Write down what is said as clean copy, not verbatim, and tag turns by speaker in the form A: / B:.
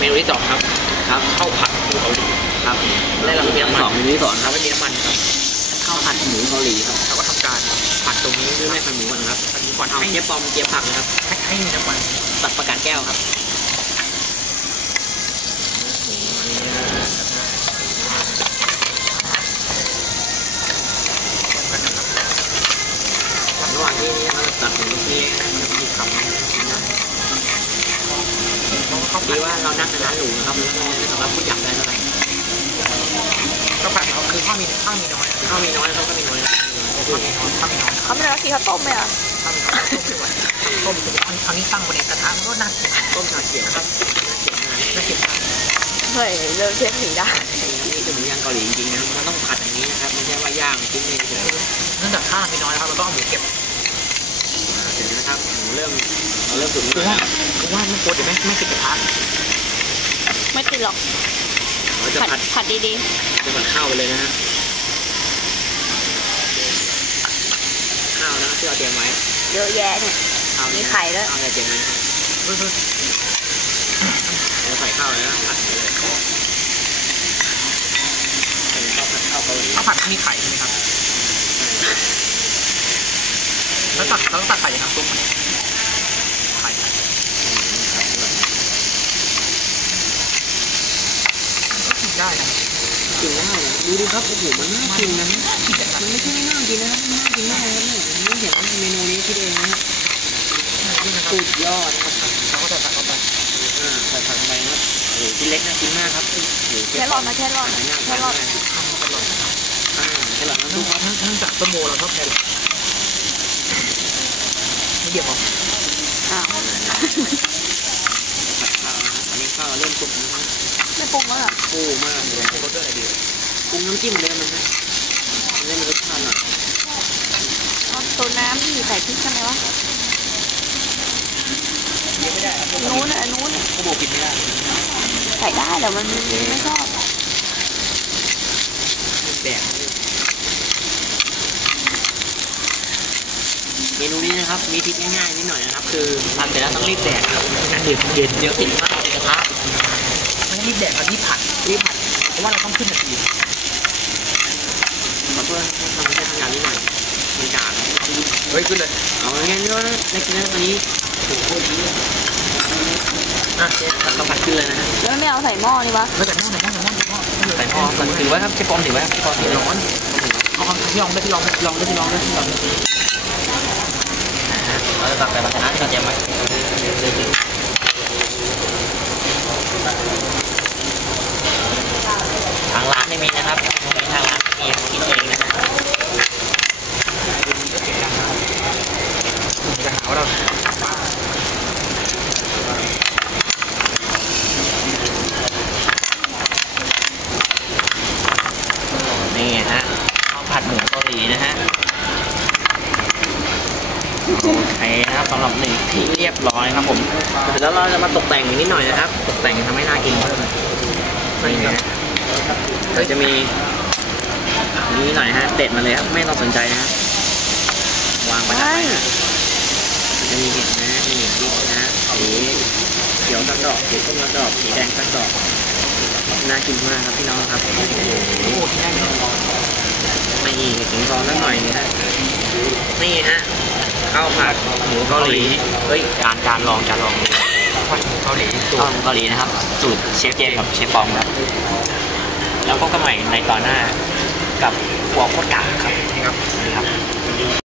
A: เมนูที่2ครับข้าวผัดหมูเกาหลีครับและเราไม่มีน้ำมันเมนูที่2เราไม่มีน้ำมันครับข้าวผัดหมูเกาหลีครับเราก็ทำการผัดตรงนี้ด้วยแม่ผัดหมูก่อนครับผัดหมูก่อนเอาเจี๊ยบปอมเจี๊ยบผักนะครับให้มีน้ำมันตัดประกาศแก้วครับระหว่างที่เราตัดหมูที่มันมีคำเขาคิดว่าเรานั่งในร้านหรูนะครับแล้วสำหรับผู้อยากได้เท่าไหร่ก็ผัดเขาคือข้าวมีน้อยเขาก็มีน้อยข้าวมีน้อยเขามีน้อย
B: เขาไม่ได้กินข้าวต้มไหมอ่ะ
A: ข้าวมีน้อยต้มคราวนี้ตั้งบนกระทะมันก็น่าต้มชาเขียวครับน่าเกลียดมาก
B: เฮ้ยเริ่มเทียบสีได้
A: นี่คือหมูย่างเกาหลีจริงๆนะมันต้องผัดอย่างนี้นะครับไม่ใช่ว่าย่างกินเองเฉยเนื่องจากข้าวมีน้อยครับเราต้องเอาหมูเก็บเสร็จนะครับหมูเราเริ่มสุกแล้วว่าไม่กลัวเดี๋ยวไม่ติดกระทะ
B: ไม่ติดหรอกผัดดี
A: ๆจะผัดข้าวไปเลยนะฮะข้าวนะที่เราเตรียมไว้
B: เยอะแยะเนี่ยมีไข่ด้วย
A: ข้าวเตรียมไว้เราใส่ข้าวเลยนะผัดเลยเป็นข้าวผัดข้าวเกาหลีข้าวผัดมีไข่ใช่ไหมครับแล้วตัดไข่ยังไงซุปไข่ก็กินได้นะกินได้นะดูดิครับโอ้โหมันน่ากินนะมันไม่ใช่ไม่น่ากินนะน่ากินมากครับเนี่ยผมไม่เห็นเมนูนี้คิดเองนะสุดยอดครับเราก็ใส่ผักเข้าไปใส่ผักเข้าไปนะโอ้โหชิ้นเล็กน่ากินมากครับ
B: แค่ร้อนนะแค่ร้อนน้ำซุปครับ
A: เนื่องจากต้มโมเราชอบแครอทไม่เกี่ยวกับ
B: อ้าว
A: อันนี้ข้าวเริ่มสุกแล้วนะ
B: ไม่ปรุงแล้วเหรอ
A: ปูมากเลยรสอะไรดีปรุงน้ำจิ้มเลยมันนะมันได้มีรสชาติหน่อย
B: ตัวน้ำที่ใส่พริกทำไมวะ
A: ไม่ได้
B: นู้น
A: เขาบอกกินไม่ได้
B: ใส่ได้แต่มันไม่ชอบ
A: แดกเมนูนี้นะครับมีทริคง่ายๆนิดหน่อยนะครับคือทำเสร็จแล้วต้องรีบแดกครับเดือดเดี๋ยวติดมากในกระทะไม่รีบแดกครับรีบผัดเพราะว่าเราต้องขึ้นนาทีขอโทษทำให้ทำงานนิดหน่อยมันกาดเฮ้ยขึ้นเลยเอางั้นก็ในคลิปตอนนี้ถูกโคตรดีเชฟต้องผัดขึ้นเลยนะฮะ
B: แล้วไม่เอาใส่หม้อนี่วะ
A: ไม่ใส่หม้อมันถือว่าครับเชฟปอมถือว่าเชฟปอมถือร้อนเอาที่ลองได้เราจะตักใส่ภาชนะที่เราเตรียมไว้ทางร้านไม่มีนะครับทางร้านไม่มีคิดเองนะฮะจะหาว่าเรานี่ฮะข้าวผัดหมูเกาหลีนะฮะโอเคนะครับสำหรับ1ที่เรียบร้อยครับผมแล้วเราจะมาตกแต่งนิดหน่อยนะครับตกแต่งทำให้น่ากินเพิ่มนี่นะเราจะมีนี้หน่อยฮะเด็ดมาเลยครับไม่ต้องสนใจนะวางประดับไว้นะจะมีเห็ดนะมีพริกนะสีเขียวสักดอกสีส้มสักดอกสีแดงสักดอกน่ากินมากครับพี่น้องครับโอ้โหไม่อีกถึงซองสักหน่อยนี่ฮะนี่ฮะข้าวผัดหมูเกาหลีเฮ้ยจานลองข้าวผัดเกาหลีสูตรเกาหลีนะครับสูตรเชฟเจมกับเชฟปองครับแล้วพบกันใหม่ในตอนหน้ากับหัวโคตรกากครับ